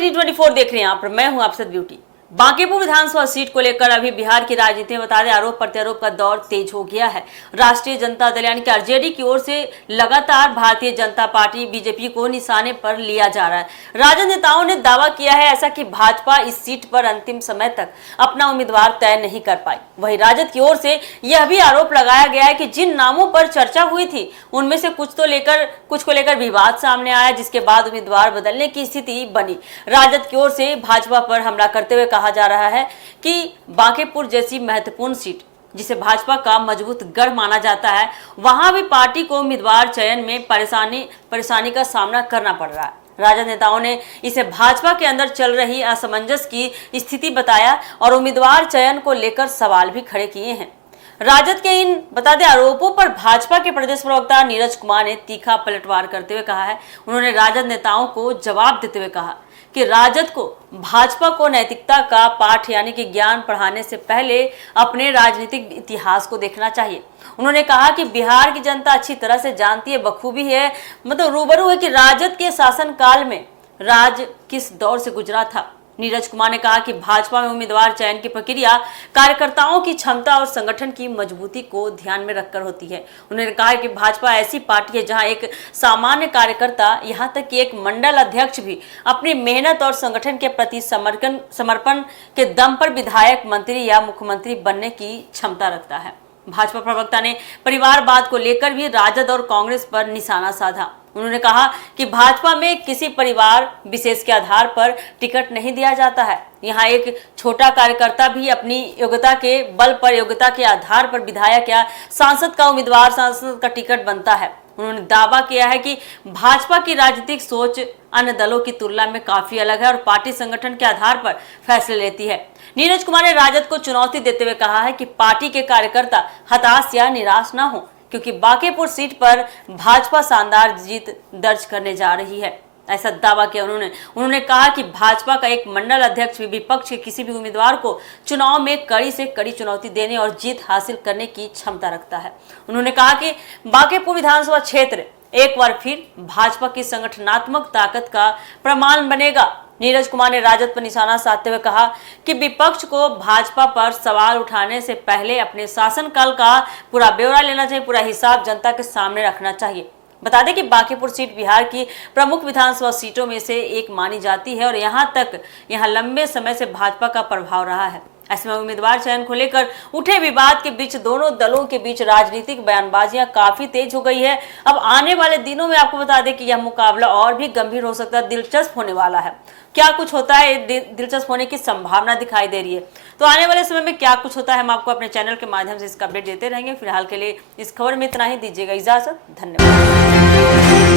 T24 देख रहे हैं आप, मैं हूं आपसद ब्यूटी। बांकीपुर विधानसभा सीट को लेकर अभी बिहार की राजनीति में बता दें आरोप प्रत्यारोप का दौर तेज हो गया है। राष्ट्रीय जनता दल यानी कि आरजेडी की ओर से लगातार भारतीय जनता पार्टी बीजेपी को निशाने पर लिया जा रहा है। राजद नेताओं ने दावा किया है ऐसा कि भाजपा इस सीट पर अंतिम समय तक अपना उम्मीदवार तय नहीं कर पाई। वहीं राजद की ओर से यह भी आरोप लगाया गया है कि जिन नामों पर चर्चा हुई थी उनमें से कुछ को लेकर विवाद सामने आया, जिसके बाद उम्मीदवार बदलने की स्थिति बनी। राजद की ओर से भाजपा पर हमला करते हुए कहा जा रहा है कि बांकीपुर जैसी महत्वपूर्ण सीट जिसे भाजपा का मजबूत गढ़ माना जाता है, वहां भी पार्टी को उम्मीदवार चयन में परेशानी का सामना करना पड़ रहा है। राजद नेताओं ने इसे भाजपा के अंदर चल रही असमंजस की स्थिति बताया और उम्मीदवार चयन को लेकर सवाल भी खड़े किए हैं। राजद के इन बता दें आरोपों पर भाजपा के प्रदेश प्रवक्ता नीरज कुमार ने तीखा पलटवार करते हुए कहा है। उन्होंने राजद नेताओं को जवाब देते हुए कहा कि राजद को भाजपा को नैतिकता का पाठ यानी कि ज्ञान पढ़ाने से पहले अपने राजनीतिक इतिहास को देखना चाहिए। उन्होंने कहा कि बिहार की जनता अच्छी तरह से जानती है, बखूबी है, मतलब रूबरू है कि राजद के शासनकाल में राज्य किस दौर से गुजरा था। नीरज कुमार ने कहा कि भाजपा में उम्मीदवार चयन की प्रक्रिया कार्यकर्ताओं की क्षमता और संगठन की मजबूती को ध्यान में रखकर होती है। उन्होंने कहा कि भाजपा ऐसी पार्टी है जहां एक सामान्य कार्यकर्ता यहां तक कि एक मंडल अध्यक्ष भी अपनी मेहनत और संगठन के प्रति समर्पण के दम पर विधायक, मंत्री या मुख्यमंत्री बनने की क्षमता रखता है। भाजपा प्रवक्ता ने परिवारवाद को लेकर भी राजद और कांग्रेस पर निशाना साधा। उन्होंने कहा कि भाजपा में किसी परिवार विशेष के आधार पर टिकट नहीं दिया जाता है। यहाँ एक छोटा कार्यकर्ता भी अपनी योग्यता के बल पर, योग्यता के आधार पर विधायक या सांसद का टिकट बनता है। उन्होंने दावा किया है कि भाजपा की राजनीतिक सोच अन्य दलों की तुलना में काफी अलग है और पार्टी संगठन के आधार पर फैसले लेती है। नीरज कुमार ने राजद को चुनौती देते हुए कहा है कि पार्टी के कार्यकर्ता हताश या निराश न हो, क्योंकि बांकीपुर सीट पर भाजपा शानदार जीत दर्ज करने जा रही है, ऐसा दावा किया उन्होंने कहा कि भाजपा का एक मंडल अध्यक्ष भी विपक्ष के किसी भी उम्मीदवार को चुनाव में कड़ी से कड़ी चुनौती देने और जीत हासिल करने की क्षमता रखता है। उन्होंने कहा कि बांकीपुर विधानसभा क्षेत्र एक बार फिर भाजपा की संगठनात्मक ताकत का प्रमाण बनेगा। नीरज कुमार ने राजद पर निशाना साधते हुए कहा कि विपक्ष को भाजपा पर सवाल उठाने से पहले अपने शासनकाल का पूरा ब्यौरा लेना चाहिए, पूरा हिसाब जनता के सामने रखना चाहिए। बता दें कि बांकीपुर सीट बिहार की प्रमुख विधानसभा सीटों में से एक मानी जाती है और यहाँ लंबे समय से भाजपा का प्रभाव रहा है। ऐसे में उम्मीदवार चयन को लेकर उठे विवाद के बीच दोनों दलों के बीच राजनीतिक बयानबाजियां काफी तेज हो गई है। अब आने वाले दिनों में आपको बता दें कि यह मुकाबला और भी गंभीर हो सकता है, दिलचस्प होने वाला है। क्या कुछ होता है, दिलचस्प होने की संभावना दिखाई दे रही है। तो आने वाले समय में क्या कुछ होता है हम आपको अपने चैनल के माध्यम से इसका अपडेट देते रहेंगे। फिलहाल के लिए इस खबर में इतना ही, दीजिएगा इजाजत, धन्यवाद।